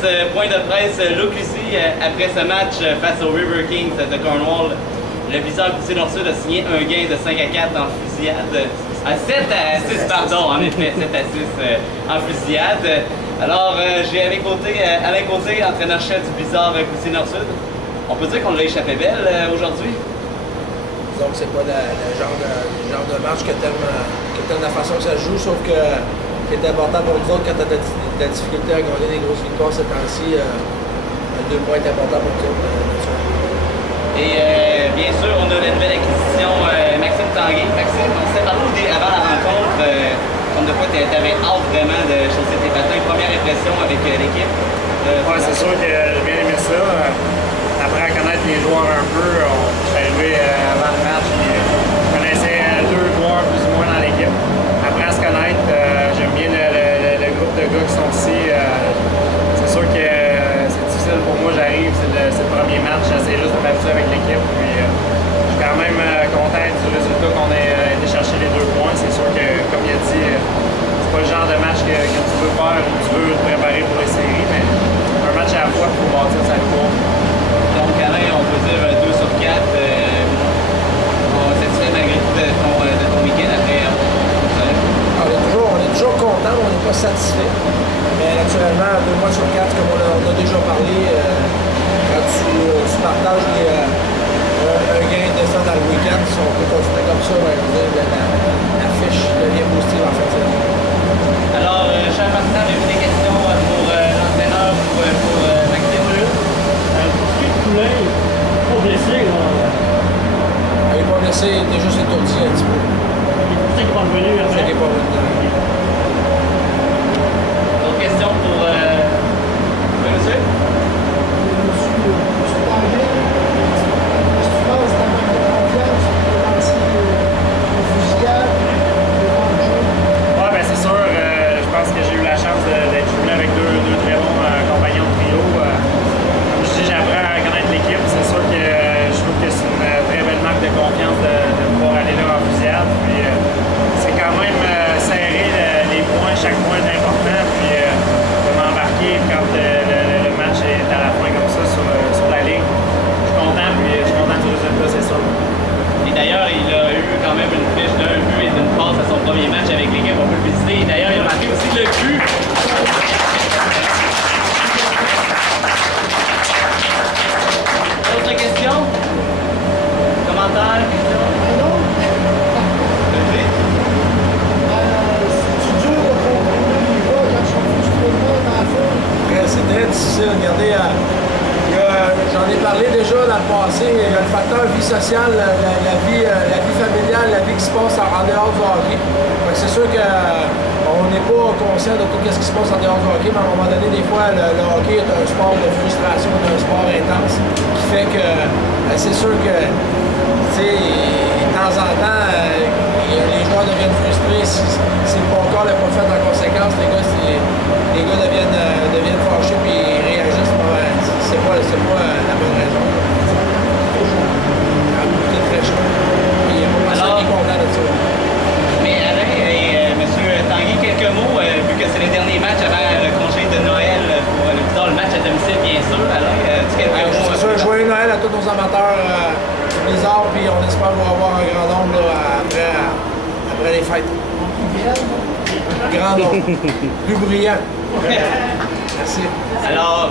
fasse point de presse look ici après ce match face aux River Kings de Cornwall. Le Blizzard Coutier Nord-Sud a signé un gain de 5-4 en fusillade. 7-6, pardon, en effet, 7-6 en fusillade. Alors, j'ai à mes côtés Alain Côté, entraîneur-chef du Blizzard Coutier Nord-Sud. On peut dire qu'on l'a échappé belle aujourd'hui? Donc c'est pas le genre de match que t'aimes la façon que ça se joue, sauf que ce qui est important pour nous autres quand t'as de la difficulté à gagner des grosses victoires ces temps-ci, 2 points est important pour nous autres. Et bien sûr, on a la nouvelle acquisition Maxime Tanguay. Maxime, on s'est parlé avant la rencontre, comme de quoi tu avais hâte vraiment de chausser tes patins. Première impression avec l'équipe? Oui, c'est sûr que j'ai bien aimé ça. Après à connaître les joueurs un peu, je suis arrivé avant le match, puis je connaissais 2 joueurs plus ou moins dans l'équipe. Après à se connaître, j'aime bien le groupe de gars qui sont ici. C'est sûr que c'est difficile pour moi, j'arrive, c'est le premier match, j'essaie juste de m'habituer avec l'équipe. Puis je suis quand même content du résultat qu'on ait été chercher les 2 points. C'est sûr que, comme il a dit, c'est pas le genre de match que tu veux faire ou tu veux te préparer pour les séries, mais un match à la fois, il faut bâtir sa victoire. Donc Alain, on peut dire 2 sur 4. On est satisfait malgré tout de ton week-end après. On est toujours content, on n'est pas satisfait. Mais naturellement, 2 mois sur 4, comme on a déjà parlé, quand tu partages un gain de ça dans le week-end, si on peut continuer comme ça, la fiche devient positive en fait. Alors, cher partenaire, avez-vous des questions pour l'entraîneur ou pour Maxime? Poulain, il n'est pas blessé. Il n'est pas blessé, il était juste étourdi un petit peu. C'est qu'il n'est pas revenu après. C'est qu'il n'est pas revenu. D'autres questions pour monsieur? Monsieur Tanguay, qu'est-ce que tu penses d'un manque de confiance pour lancer une fusillade devant le jeu? Oui, bien c'est sûr, je pense que j'ai eu la chance d'être jumelé avec deux très bons compagnons de trio. Comme je dis, j'apprends à connaître l'équipe. C'est sûr que je trouve que c'est une très belle marque de confiance de pouvoir aller là en fusillade. Puis c'est quand même serré les points, chaque point est important. Puis de m'embarquer quand le match est à la fin comme ça sur la ligne. Je suis content, puis je suis content du résultat, c'est sûr. Et d'ailleurs, il a eu quand même une fiche d'un but et d'une passe à son premier match avec l'équipe. On peut le visiter. Et d'ailleurs, il a marqué aussi le but. D'autres questions? Commentaires? Questions? C'est-tu dur de contrôler les gars quand ils sont frustrés dans la foule? C'est très difficile. Regardez, j'en ai parlé déjà dans le passé. Il y a le facteur vie sociale, la vie familiale, la vie qui se passe en dehors du hockey. C'est sûr qu'on n'est pas conscient de tout ce qui se passe en dehors du hockey, mais à un moment donné, des fois, le hockey est un sport de frustration, un sport intense, qui fait que c'est sûr que, tu sais, de temps en temps, les joueurs deviennent frustrés. Si le bon corps n'est pas fait en conséquence, les gars deviennent fâchés puis ils réagissent. C'est pas la bonne raison. C'est très chaud. Puis il n'y a pas personne qui est content de ça. Mais Alain et M. Tanguy, quelques mots, vu que c'est le dernier match avant le congé de Noël pour le Blizzard, le match à domicile, bien sûr. Alain, quelques mots? C'est sûr, joyeux Noël à tous nos amateurs du Blizzard, puis on espère vous avoir un grand nombre là, après les fêtes. Grand nombre. Plus brillant. Merci. Alors,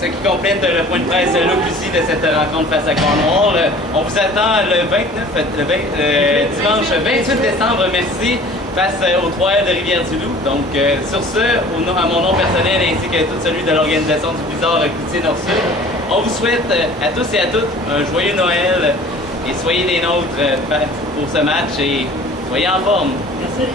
ce qui complète le point de presse look ici de cette rencontre face à Cornwall. On vous attend le dimanche 28 décembre, merci, face au 3L de Rivière-du-Loup. Donc, sur ce, à mon nom personnel ainsi que tout celui de l'organisation du Blizzard Coutier Nord-Sud, on vous souhaite à tous et à toutes un joyeux Noël et soyez des nôtres pour ce match et soyez en forme. Merci.